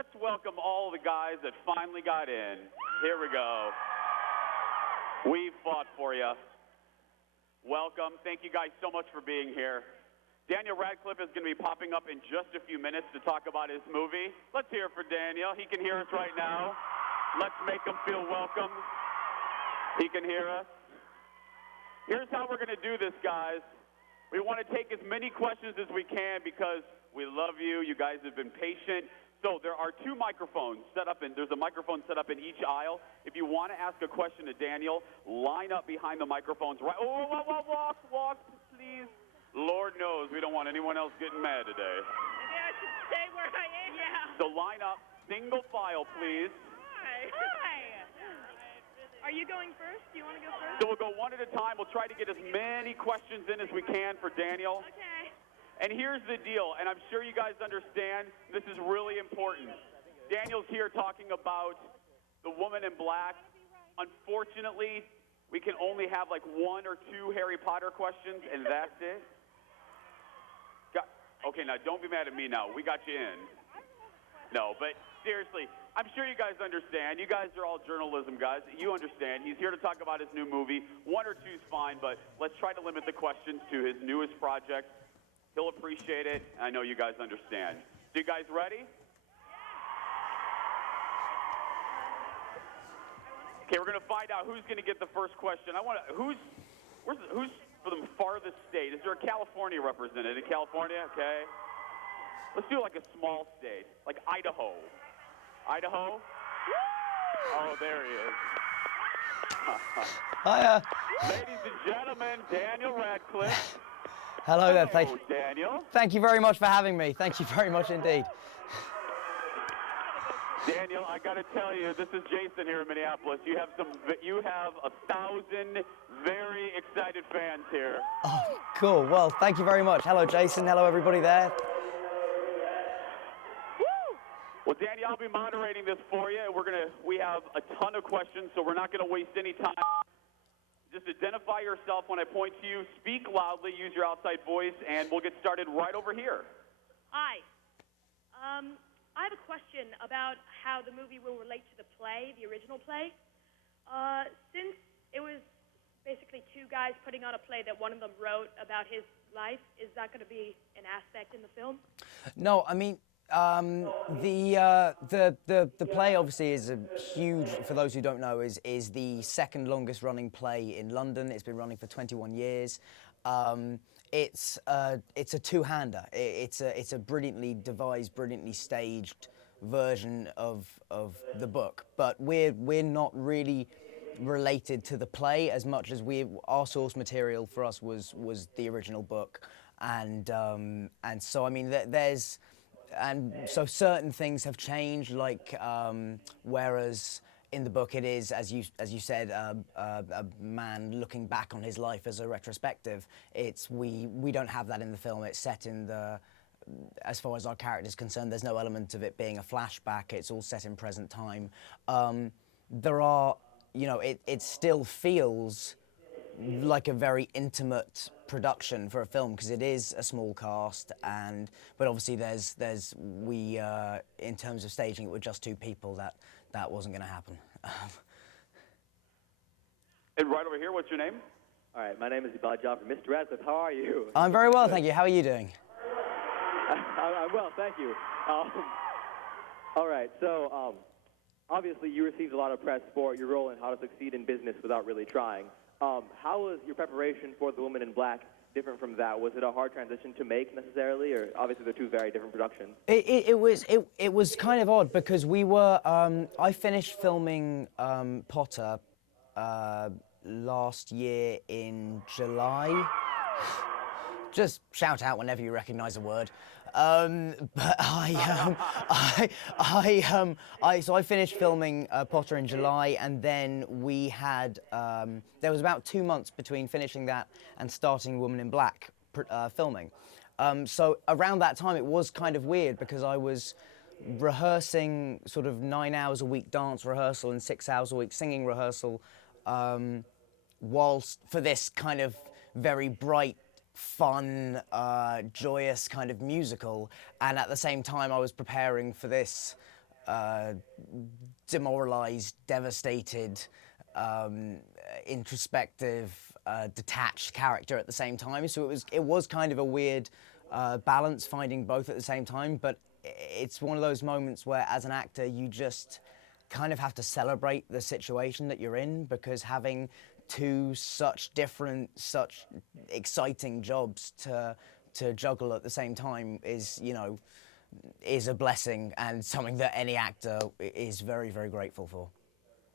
Let's welcome all the guys that finally got in. Here we go. We fought for you. Welcome. Thank you guys so much for being here. Daniel Radcliffe is going to be popping up in just a few minutes to talk about his movie. Let's hear it for Daniel. He can hear us right now. Let's make him feel welcome. He can hear us. Here's how we're going to do this, guys. We want to take as many questions as we can because we love you. You guys have been patient. So there are two microphones set up, and there's a microphone set up in each aisle. If you want to ask a question to Daniel, line up behind the microphones. Right? Walk, please. Lord knows we don't want anyone else getting mad today. Maybe I should stay where I am. Yeah. So line up, single file, please. Hi. Are you going first? Do you want to go first? So we'll go one at a time. We'll try to get as many questions in as we can for Daniel. Okay. And here's the deal, and I'm sure you guys understand, this is really important. Daniel's here talking about the woman in black. Unfortunately, we can only have like one or two Harry Potter questions, and that's it. Okay, now don't be mad at me now. We got you in. No, but seriously, I'm sure you guys understand. You guys are all journalism guys. You understand. He's here to talk about his new movie. One or two is fine, but let's try to limit the questions to his newest project. He'll appreciate it. I know you guys understand. So you guys ready? Okay, we're going to find out who's going to get the first question. Who's for the farthest state? Is there a California representative? California, okay. Let's do like a small state, like Idaho. Idaho? Oh, there he is. Hiya. Ladies and gentlemen, Daniel Radcliffe. Hello there. Daniel. Thank you very much for having me. Thank you very much indeed. Daniel, I got to tell you, this is Jason here in Minneapolis. You have 1,000 very excited fans here. Oh, cool. Well, thank you very much. Hello, Jason. Hello, everybody there. Well, Daniel, I'll be moderating this for you. We have a ton of questions, so we're not going to waste any time. Just identify yourself when I point to you. Speak loudly, use your outside voice, and we'll get started right over here. Hi. I have a question about how the movie will relate to the play, the original play. Since it was basically two guys putting on a play that one of them wrote about his life, is that going to be an aspect in the film? No, I mean, the play obviously is a huge, for those who don't know, is the second longest running play in London. It's been running for 21 years. It's a two-hander. It's a brilliantly devised, brilliantly staged version of the book. But we're not really related to the play as much as our source material for us was the original book, and so I mean so certain things have changed, like whereas in the book it is, as you said, a man looking back on his life as a retrospective. We don't have that in the film. It's set in as far as our character is concerned, there's no element of it being a flashback. It's all set in present time. There are, it still feels like a very intimate production for a film because it is a small cast, but obviously in terms of staging it with just two people, that wasn't going to happen. And right over here, what's your name? All right, my name is Ibad Jaffer. Mr. Radcliffe, how are you? I'm very well, thank you. How are you doing? I'm well, thank you. All right, so obviously you received a lot of press for your role in How to Succeed in Business Without Really Trying. How was your preparation for The Woman in Black different from that? Was it a hard transition to make necessarily, or obviously they're two very different productions? It was kind of odd because we were I finished filming Potter last year in July. Just shout out whenever you recognise a word. But so I finished filming Potter in July, and then we had there was about 2 months between finishing that and starting Woman in Black filming. So around that time it was kind of weird because I was rehearsing sort of 9 hours a week dance rehearsal and 6 hours a week singing rehearsal, whilst for this kind of very bright, fun, joyous kind of musical, and at the same time I was preparing for this demoralized, devastated, introspective, detached character at the same time. So it was kind of a weird balance, finding both at the same time. But it's one of those moments where, as an actor, you just kind of have to celebrate the situation that you're in, because having two such different, such exciting jobs to juggle at the same time is, you know, is a blessing, and something that any actor is very, very grateful for.